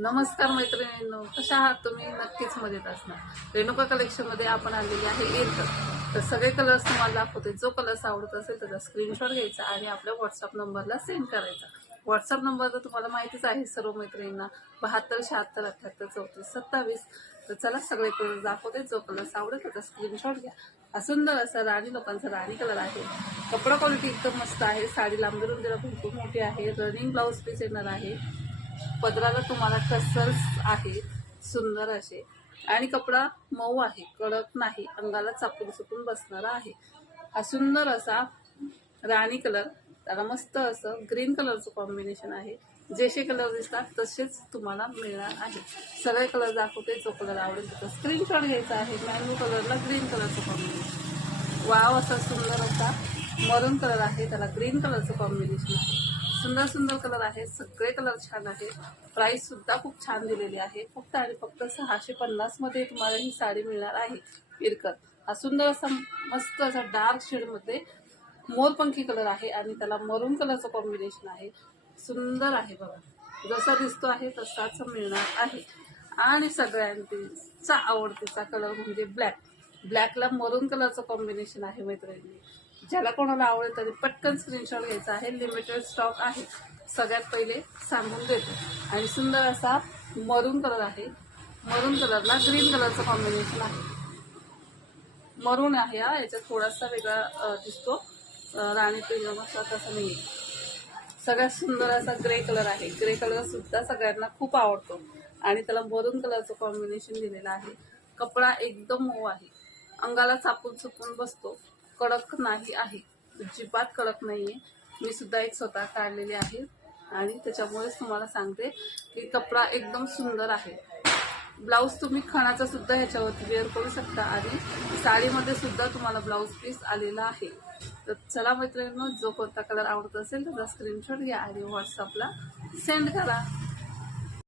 नमस्कार मैत्रिणींनो, कशा आहात तुम्ही? नक्कीच मजेत असणार। रेणुका कलेक्शनमध्ये आपण आलेले आहे एअरकट। तर सगळे कलर्स तुम्हाला दाखवते। जो कलर्स आवडत असेल त्याचा स्क्रीनशॉट घ्यायचा आणि आपल्या व्हॉट्सअप नंबरला सेंड करायचा। व्हॉट्सअप नंबर तर तुम्हाला माहितीच आहे सर्व मैत्रिणींना, 72 76 78 34 27। तर चला सगळे कलर दाखवते। जो कलर्स आवडेल त्याचा स्क्रीनशॉट घ्या। हा सुंदर असा राणी लोकांचा राणी कलर आहे। कपडा क्वालिटी एकदम मस्त आहे। साडी लांबीरुंदीला भरपूर मोठी आहे। रनिंग ब्लाउज पीस येणार आहे। पदराला तुम्हाला टसल्स आहे सुंदर असे, आणि कपडा मऊ आहे, कडक नाही, अंगाला चापून चुपून बसणारा आहे। हा सुंदर असा राणी कलर, त्याला मस्त असं ग्रीन कलरचं कॉम्बिनेशन आहे। जसे कलर दिसतात तसेच तुम्हाला मिळणार आहे। सगळे कलर दाखवते। जो कलर आवडेल त्याचा स्क्रीनशॉट घ्यायचा आहे। मॅंगो कलरला ग्रीन कलरचं कॉम्बिनेशन, वाव असा सुंदर असा मरून कलर आहे, त्याला ग्रीन कलरचं कॉम्बिनेशन आहे। सुंदर सुंदर कलर आहे, सगळे कलर छान आहे। प्राइस सुद्धा खूप छान दिलेली आहे। फक्त आणि फक्त 650 मध्ये तुम्हाला ही साडी मिळणार आहे इरकत। हा सुंदर असा मस्त असा डार्क शेड मध्ये मोरपंखी कलर आहे आणि त्याला मरून कलरचं कॉम्बिनेशन आहे। सुंदर आहे बघा, जसा दिसतो आहे तसाच मिळणार आहे। आणि सगळ्यांचा आवडतीचा कलर म्हणजे ब्लॅक। ब्लॅकला मरून कलरचं कॉम्बिनेशन आहे मैत्रिणी। ज्याला कोणाला आवडेल तरी पटकन स्क्रीनशॉट घ्यायचा आहे। लिमिटेड स्टॉक आहे, सगळ्यात पहिले सांगून देतो। आणि सुंदर असा मरून कलर आहे। मरून कलरला ग्रीन कलरचं कॉम्बिनेशन आहे। मरून आहे हा, याच्यात थोडासा वेगळा दिसतो, राणी पिंक तसा नाही। सगळ्यात सुंदर असा ग्रे कलर आहे। ग्रे कलर सुद्धा सगळ्यांना खूप आवडतो आणि त्याला मरून कलरचं कॉम्बिनेशन दिलेलं आहे। कपडा एकदम मऊ आहे, अंगाला चापून चुपून बसतो, कडक नाही आहे, अजिबात कडक नाहीये। मी सुद्धा एक स्वतः काढलेली आहे आणि त्याच्यामुळेच तुम्हाला सांगते की कपडा एकदम सुंदर आहे। ब्लाऊज तुम्ही खणाचा सुद्धा ह्याच्यावरती वेअर करू शकता आणि साडीमध्ये सुद्धा तुम्हाला ब्लाऊज पीस आलेला आहे। तर चला मैत्रिणींनो, जो कोणता कलर आवडत असेल त्याचा स्क्रीनशॉट घ्या आणि व्हॉट्सअपला सेंड करा।